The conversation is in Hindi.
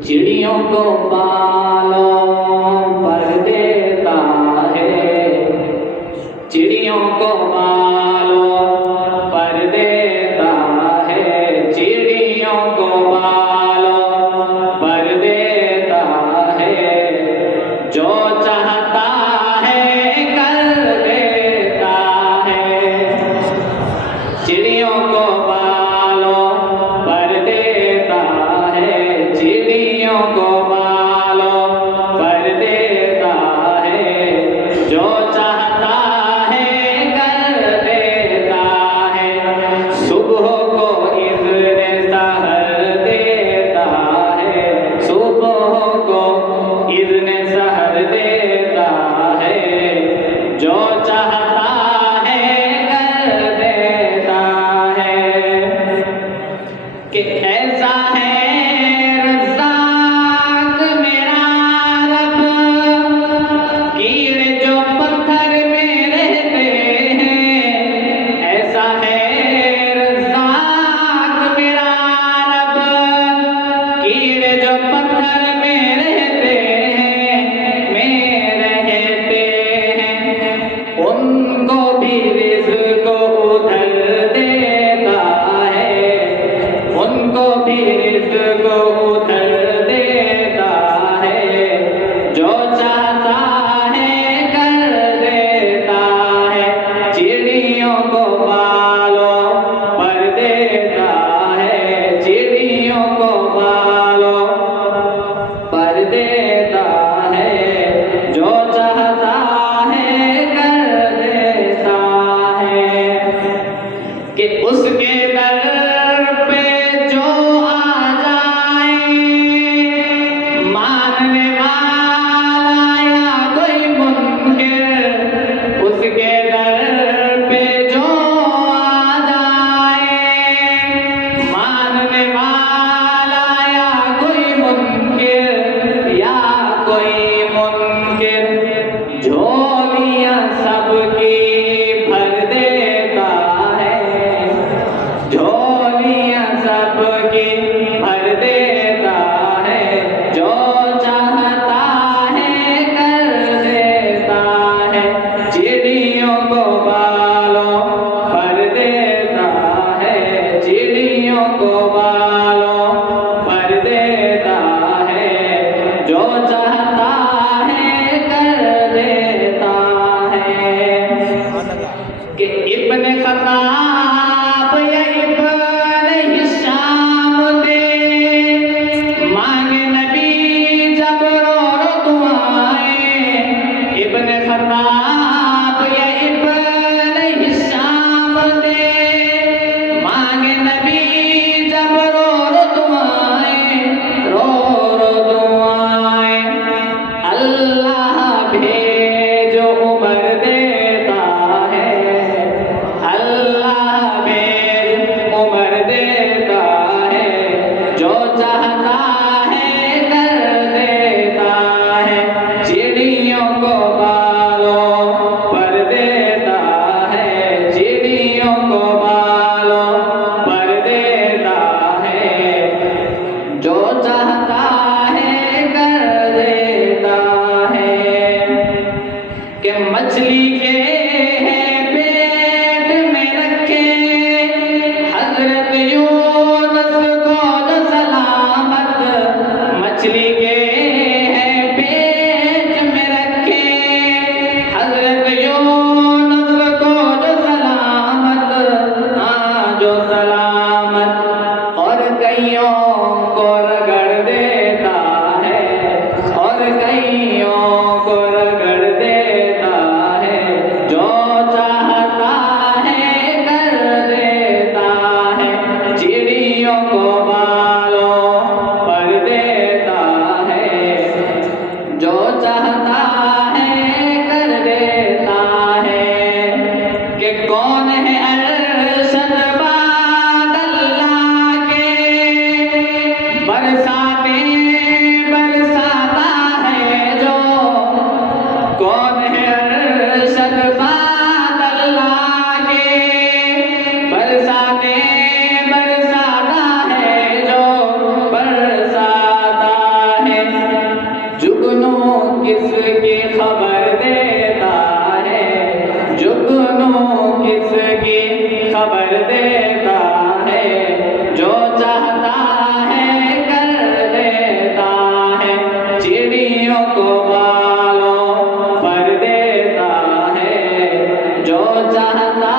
चिड़ियों को बालों पर देता है, चिड़ियों को बालों पर देता है, चिड़ियों को बालों पर देता है, जो चाहता है कर देता है। चिड़ियों को बालों पर देता है, चिड़ियों को बालों पर देता है, जो चाहता है कर देता है। सुबह को इज़्ने सहर देता है, सुबह को इज़्ने सहर देता है, जो चाहता है कर देता है। कि ऐसा है रज़्ज़ाक़ मेरा रब, कीड़े जो पत्थर में रहते हैं। ऐसा है रज़्ज़ाक़ मेरा रब, कीड़े जो पत्थर में रहते हैं, में रहते हैं, उनको भी रिज़्क़ उधर देता है, उनको भी रिज़्क़ उधर देता है, जो चाहता है कर देता है। चिड़ियों को बालों पर देता है, चिड़ियों को बालों पर देता है, जो चाहता है कर देता है। कि उसके दर पे जो आ जाए, मानने वाला या कोई मुनकिर, उसके दर पे जो आ जाए, मानने वाला या कोई मुनकिर, या कोई मुनकिर, झोलियां सबकी भर देता है, झोलियां सबकी भर देता है, जो चाहता है कर देता है। चिड़ियों को बालों पर देता है, चिड़ियों को बालों पर देता है, जो चाहता है कर देता है। कि इब्ने खत्ताब या इब्ने हिशाम दे, मांगे नबी जब रो दुआएं। इब्ने खत्ताब या इब्ने हिशाम दे, मांगे नबी जब रो दुआएं, रो दुआएं। अल्लाह भेजो उमर देता है, अल्लाह भेज उमर देता है, जो चाहता है कर देता है। चिड़ियों को बालों पर देता है, चिड़ियों को बालों पर देता है, जो चाहता है कर देता है। कि मछली के पेट में रखे हज़रत यूनुस को जो सलामत, मछली के पेट में रखे हज़रत यूनुस को जो सलामत, हाँ जो सलामत, और कईयों को रगड़ देता है, और कईयों को रगड़ देता है, जो चाहता है कर देता है। चिड़ियों को बालों पर देता है, जुगनू किसकी खबर देता है, जुगनू किसकी खबर देता है, जो चाहता है कर देता है, चिड़ियों को बालों पर देता है, जो चाहता